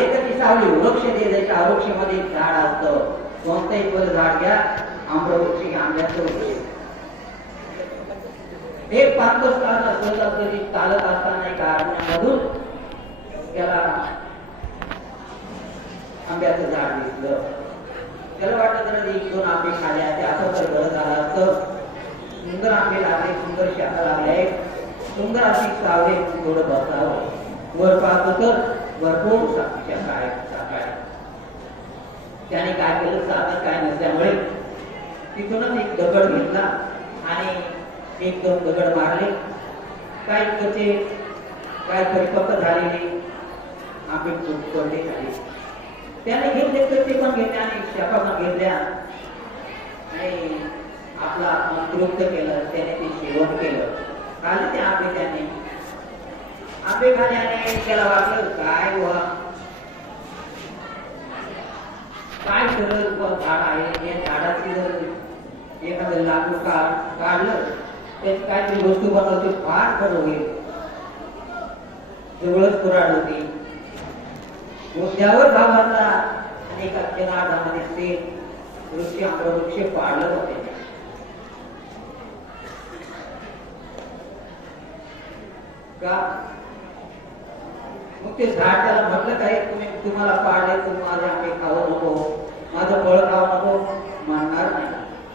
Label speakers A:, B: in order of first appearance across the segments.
A: एक सावली वृक्ष दे जैसा वृक्षमध्ये झाड असतं. कोणतंही फळ झाड घ्या आम्रवृक्ष घ्या आंब्याचं वृक्ष एक पाचोस्ताना सहज असतं चालत असताना एका आरण्यामधून त्याला आंब्याचं झाड दिसलं. त्याला वाटलं जरा एक दोन आंबे खाले ते असं तर बरं झालं असतं. सुंदर आंबे लागले सुंदर शाखा लागले सुंदर अशी सावळे थोडं बसावं. वर पाहतो तर भरपूर सा- त्याने काय केलं? साधन काय नसल्यामुळे तिथूनच एक दगड घेतला आणि एक दोन दगड मारले. काही कचे काय परिपक्व झालेले आंबे फुट पडले त्याने घेतले कच्चे पण घेतले आणि शाखा पण घेतल्या. आणि आपला आत्मा तृप्त केलं त्याने ते सेवन केलं. खाल्ले ते आंबे त्याने. आंबे त्याला वाटलं काय वा काय सरळ झाड आहे या झाडाची जर एखादं लाकूड काढ काढलं त्याची काहीतरी वस्तू बनवते फार खरं होईल जवळच कुराड होती मुद्द्यावर भावाचा आणि एका जनार्दनामध्ये ते वृक्ष आम्रवृक्ष पाडलं होते का ते झाड त्याला म्हटलं काही तुम्ही तुम्हाला पाळले तुम्ही माझे आंबे खावं नको. माझं फळ खावं नको. मानणार नाही.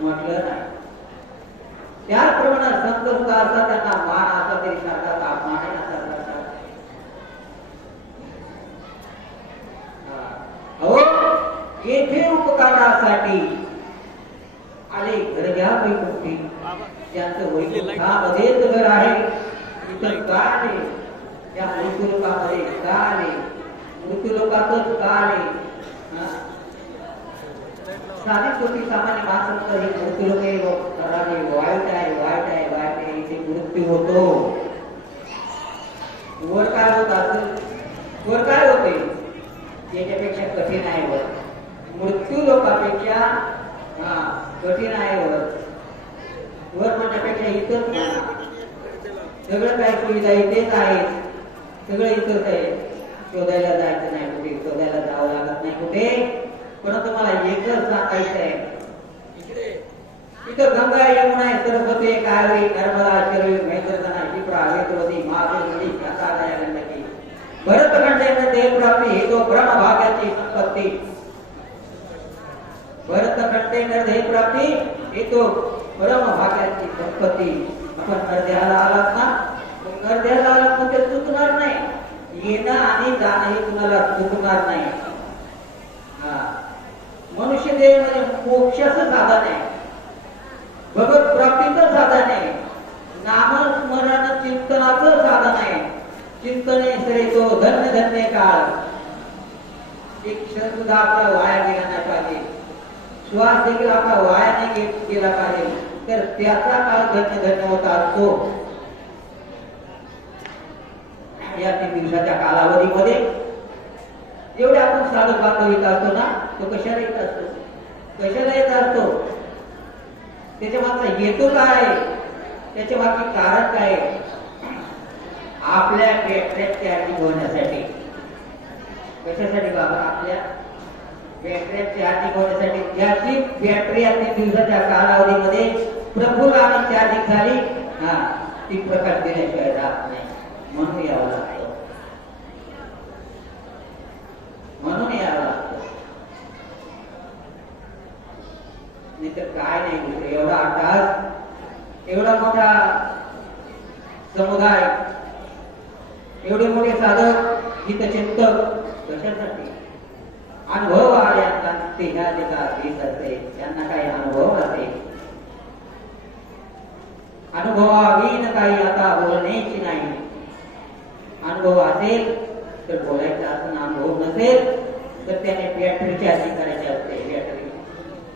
A: म्हटलं नाही. त्याचप्रमाणे संत सुद्धा असतात त्यांना मान असा तरी सांगतात अपमान असा अहो येथे उपकारासाठी आले घर घ्या वैकुंठी त्यांचं वैकुंठामध्येच घर आहे. इथं का या मृत्यू मृत्यूलोकामध्ये का आले मृत्यूलोकातच का आले साधी छोटी सामान्य माणसं हे मृत्यूलोक आहे व वाईट आहे वाईट आहे वाईट आहे इथे मृत्यू होतो. वर काय होत असेल वर काय होते. याच्यापेक्षा कठीण आहे वर. मृत्यू लोकापेक्षा हा कठीण आहे वर. वर म्हणण्यापेक्षा इथंच सगळं काही सुविधा इथेच आहेत. सगळं इथंच आहे शोधायला जायचं नाही कुठे शोधायला जावं लागत नाही कुठे. पण तुम्हाला एकच सांगायचं आहे इथं गंगा यमुना सरस्वती कावेरी नर्मदा शरवी मैत्रजना शिप्रा वेदवती महादेवती कथा दया गंडकी भरतखंडेन देवप्राप्ती ही तो ब्रह्मभाग्याची संपत्ती. भरतखंडेन देवप्राप्ती ही तो ब्रह्मभाग्याची संपत्ती. आपण नरदेहाला आलात ना? मग नरदेहाला आलात म्हणजे चुकणार नाही. येणं आणि जाणं हे कुणाला चुकणार नाही. हा. मनुष्य देव म्हणजे मोक्षाचं साधन आहे. भगत प्राप्तीचं साधन आहे. नामस्मरण चिंतनाचं साधन आहे. चिंतने श्रेतो धन्य धन्य काळ. एक क्षण सुद्धा आपला वाया गेला नाही पाहिजे. श्वास देखील आपला वाया नाही गेला पाहिजे. तर त्याचा काळ धन्य धन्य होता असतो. या तीन दिवसाच्या कालावधीमध्ये जेवढे आपण साधक बांधव येत असतो ना तो कशाला येत असतो? कशाला येत असतो? त्याच्या मागचा हेतू काय? त्याच्या मागचे कारण काय? आहे? आपल्या बॅटऱ्या चार्जिंग होण्यासाठी. कशासाठी बाबा? आपल्या बॅटऱ्या चार्जिंग होण्यासाठी. ज्याची बॅटरी या दिवसाच्या कालावधीमध्ये प्रफुल्ल आणि चार्जिंग झाली. हा ती प्रकार दिल्याशिवाय राहत म्हणून यावं लागतं म्हणून यावं लागतं नाही तर काय नाही दुसरं एवढा अट्टास एवढा मोठा समुदाय एवढे मोठे साधक हितचिंतक कशासाठी अनुभव आले आता ते ह्या तेजाचा देत असते त्यांना काही अनुभव असे अनुभवावीन काही आता बोलण्याची नाही. अनुभव असेल, तर बोलायचा असं अनुभव नसेल, तर त्याने बॅटरी चार्जिंग करायची असते बॅटरी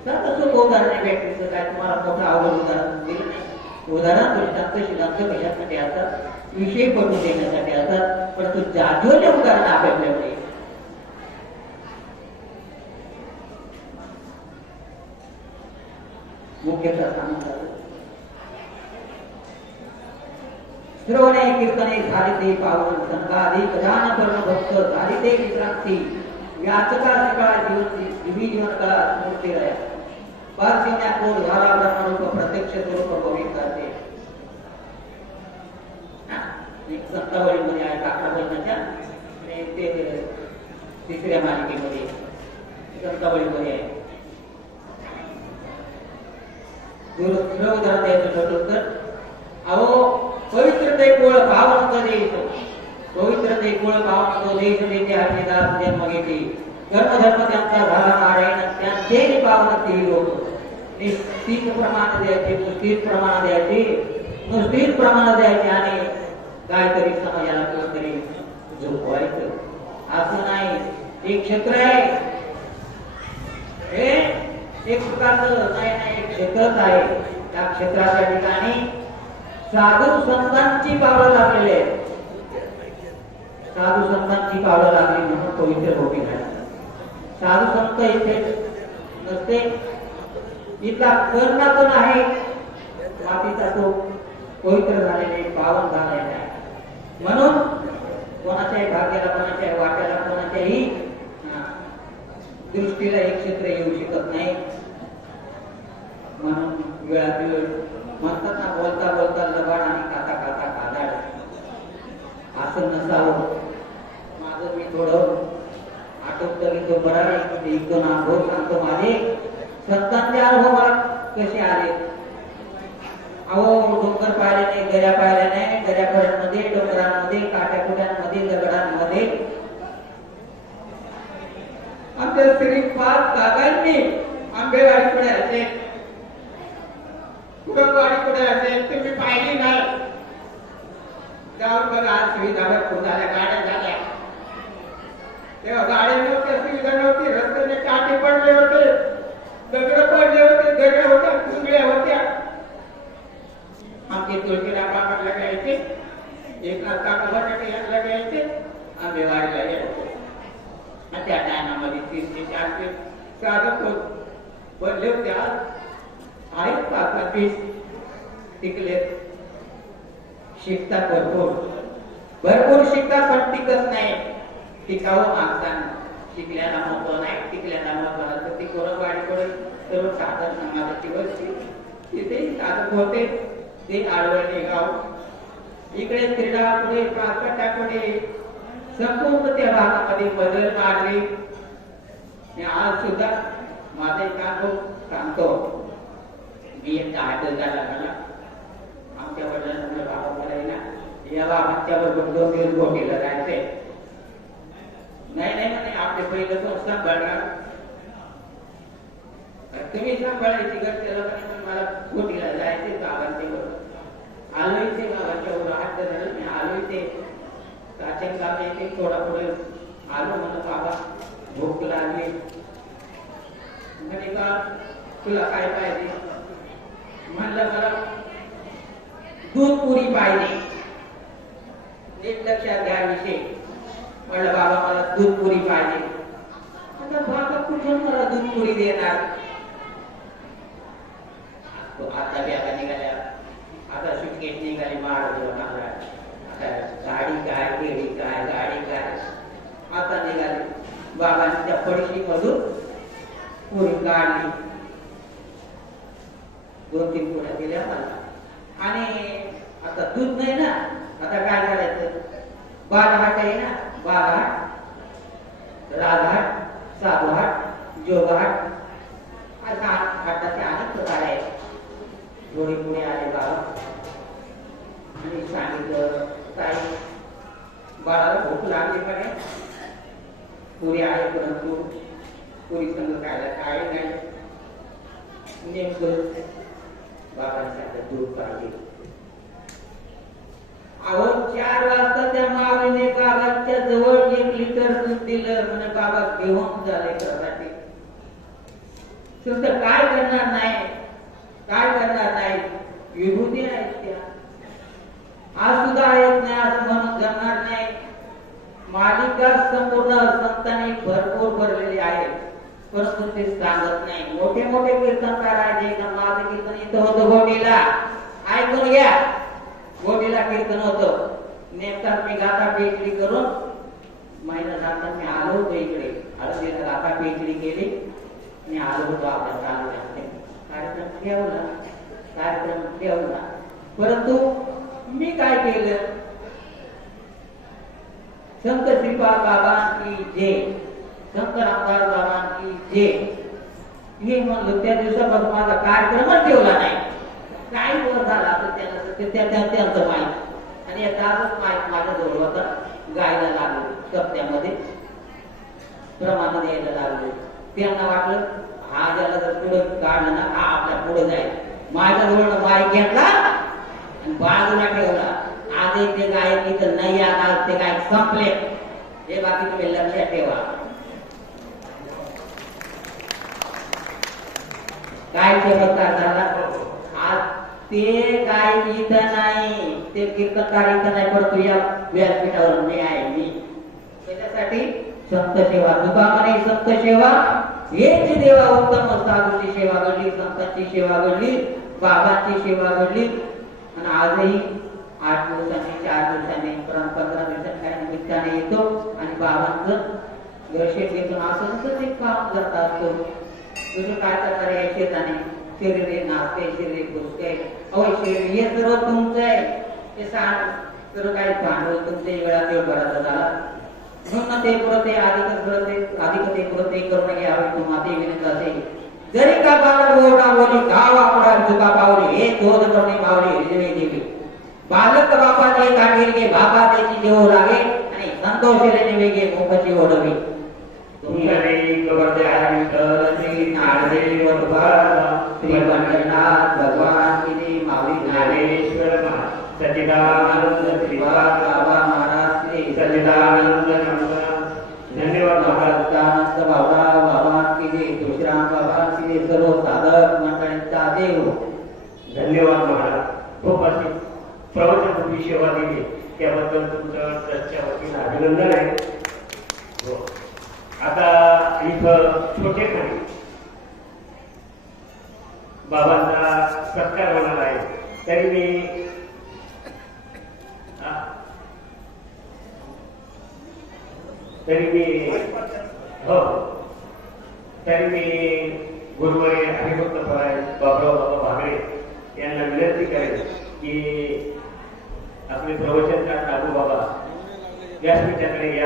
A: तर तसं उदाहरण बॅटरीचं काय तुम्हाला मोठं आवड उदाहरण दिलं उदाहरण दृष्टांत शिलांत कशासाठी असतात, विषय पडून देण्यासाठी असतात पण तो जाजोने उदाहरण आपल्याकडे. मुख्यतः सांगून श्रवणे कीर्तने झाले पावन संघादी गजान कर्ण भक्त झाले ते विश्रांती. याचका सकाळ जीवन दिवी जीवन कला मूर्ती रया. पार्शिवण्या कोर झाला ब्रह्मरूप प्रत्यक्ष स्वरूप भविष्याचे एक सत्तावळीमध्ये आहे काकडा आणि ते तिसऱ्या मालिकेमध्ये सत्तावळीमध्ये आहे. उदाहरण द्यायचं ठरलं तर अहो पवित्र ते कुळ पावन तो देश पवित्र ते कुळ पावन तो देश देते आपले दास जन्म घेते धर्म धर्म त्यांचा झाला नारायण त्यांचे पावन ते लोक निश्चित प्रमाण द्यायचे नुसतीच प्रमाण द्यायचे नुसतीच प्रमाण द्यायचे आणि काहीतरी समाजाला कोणतरी झोपवायचं असं नाही एक क्षेत्र आहे हे एक प्रकारचं नाही नाही एक क्षेत्रच आहे त्या क्षेत्राच्या ठिकाणी साधू संतांची पावलं लागलेली आहेत. साधू संतांची पावलं लागली म्हणून पवित्र भोगी झाला साधू संत इथे नसते. इथला कर्ण पण आहे. मातीचा तो पवित्र झालेले पावन झालेला आहे. म्हणून कोणाच्याही भाग्याला कोणाच्याही वाट्याला कोणाच्याही दृष्टीला एक क्षेत्र येऊ शकत नाही. म्हणून वेळात वेळ म्हणतात ना बोलता बोलता लबाड आणि काता काता कादाड असं नसावं. माझं मी थोडं आटोपतं की तो बरा आहे एक दोन अनुभव सांगतो माझे. संतांचे अनुभव कसे आले? अहो डोंगर पाहिले नाही दर्या पाहिल्या नाही दर्याखड्यांमध्ये डोंगरांमध्ये काट्याकुट्यांमध्ये दगडांमध्ये. आमच्या श्रीपाद दादांनी आंबेवाडी पुढे गाडी कुठे असेल तुम्ही पाहिली नाही त्यावर बघा आज सुविधा भरपूर झाल्या गाड्या झाल्या. तेव्हा गाड्या नव्हत्या सुविधा नव्हती रस्त्याने काटे पडले होते दगड पडले होते दगड होत्या कुंगड्या होत्या आमचे तुळशीला काकडला घ्यायचे एक काकडला घ्यायचे आंबेवाडीला यायचे आणि त्या टायमामध्ये तीन ते चारशे साधक होत बनले होते आज आहेत पाच तीस टिकले शिकतात भरपूर भरपूर शिकतात पण टिकत नाही. टिकाऊ मागताना शिकल्याला महत्त्व नाही. टिकल्याला महत्त्व तर ती कोरडवाडीकडे सर्व साधन समाजाची वस्ती. तिथे साधक होते. ते आळवडे गाव इकडे क्रीडापुढे पाकटाकडे संपूर्ण त्या भागामध्ये बदल मांडले. आणि आज सुद्धा माझा एक अनुभव सांगतो मी एकदा हॉटेल झाला. मला आमच्या वडिलांना या बाबांच्या बरोबर दोन दिवस बोटीला जायचे नाही नाही म्हणे आपले पहिलं तो सांभाळणार. तुम्ही सांभाळायची गरज पण मला गोटीला जायचे बाबांचे बरोबर आलोय ते बाबांच्या बरोबर हात झालं मी आलोय ते. प्राचीन गाव येते थोडा पुढे आलो म्हणून बाबा भूक लागली. म्हणे का तुला काय पाहिजे? म्हणलं मला दूध पुरी पाहिजे. नीट लक्षात घ्या विषय म्हणलं बाबा मला दूध पुरी पाहिजे. आता बाबा कुठून मला दूध पुरी देणार? तो आता बी आता निघाल्या आता सुटकेस निघाली माड आता गाडी काय केळी काय गाडी काय? आता निघाली. त्या पडशी मधून पुरी काढली. दोन तीन पुऱ्या दिल्या मला. आणि आता दूध नाही ना आता काय करायचं? बालहाट आहे ना? बालहाट राजहाट साधुहाट जोगहाट. असा हाटाचे अनेक प्रकार आहेत. थोडे पुढे आले बाबा आणि सांगितलं ताई बाळाला भूक लागली पण पुरी आहे परंतु पुरी संघ खायला काय नाही. नेमकं बाबांसाठी दूध पाहिजे अहो चार वाजता त्या मावीने बाबाच्या जवळ एक लिटर दूध दिलं म्हणे बाबा घेऊन झाले करासाठी सुद्धा काय करणार नाही? काय करणार नाही? विभूती आहेत त्या. आज सुद्धा आहेत नाही आज म्हणून जमणार नाही. मालिका संपूर्ण संतांनी भरपूर भरलेली आहे. परंतु ते सांगत नाही. मोठे मोठे कीर्तनकार आहेत एकदम माझं कीर्तन इथं होतं गोडीला ऐकून घ्या. गोडीला कीर्तन होतं. नेमकाच मी गाता पेचडी करून महिना झाला मी आलो होतो इकडे. हळदीला गाता पेचडी केली. मी आलो होतो आपल्या तालुक्यात कार्यक्रम ठेवला. कार्यक्रम ठेवला. परंतु मी काय केलं? संत श्रीपाद बाबा जे संत रामदास बाबांची जे हे मी म्हणलो त्या दिवसापासून माझा कार्यक्रमच ठेवला नाही. काय वर झाला तर त्याला त्या त्या- त्यांचं माईक. आणि याचा माईक माझ्या जवळ होता. गायला लागलो. कप्त्यामध्ये प्रमाण द्यायला लागलो. त्यांना वाटलं हा ज्याला जर पुढे काढलं ना हा आपल्या पुढे जाईल. माझ्याजवळ माईक घेतला आणि बाजूला ठेवला. आज एक ते गायक इथं नाही आला ते गायक संपले. हे बाकी तुम्ही लक्षात ठेवा. काय चमत्कार झाला? ते काय इथं नाही. ते कीर्तनकार इथं नाही परंतु या व्यासपीठावर मी आहे मी. त्याच्यासाठी संत सेवा तुका म्हणे संत सेवा हेच देवा उत्तम साधूची सेवा घडली संतांची सेवा घडली बाबांची सेवा घडली. आणि आजही आठ दिवसांनी चार दिवसांनी पंधरा दिवसांनी काही निमित्ताने येतो. आणि बाबांचं दर्शन घेतो. असं नसतं ते काम करत असतो. तुम्ही काय करणार या शेताने शरीर नाचते शरीर पुसते. अहो हे सर्व तुमचं आहे ते सांग सर्व काही भांडवल तुमच्या वेळा ते भरायचा झाला. म्हणून ते पुरत ते अधिक अधिक ते पुरत करून घ्यावे तुम्हाला ते विनंत असे जरी का बालक ओरडा बोली गाव आपला चुका पावली हे क्रोध करणे पावली हिरवे देवी. बालक बापा ते काढील गे बाबा त्याची देव लागे आणि संतोष रेने वेगे मुखाची ओढवी.
B: तुमच्याने कवचारी करते नारदे वधवाला
A: श्री पंढरनाथ भगवान
B: सच्चिदानंद
A: बाबा महाराज
B: सच्चिदानंद धन्यवाद महाराज
A: बाबा बाबा की तुळशीराम बाबा की सर्व साधक मंडळींचा देव
B: धन्यवाद महाराज खूप प्रवचन तुम्ही सेवा दिली त्याबद्दल तुमचं ट्रस्टच्या वतीनं अभिनंदन आहे हो. आता इथं छोटे खाली बाबांचा सत्कार होणार आहे तरी मी हा. तरी मी हो. तरी मी गुरुवारी हरिभक्त पराय बाबराव बाबा भागडे यांना विनंती करेन की आपले प्रवचनकार नागू बाबा? व्यासपीठाकडे या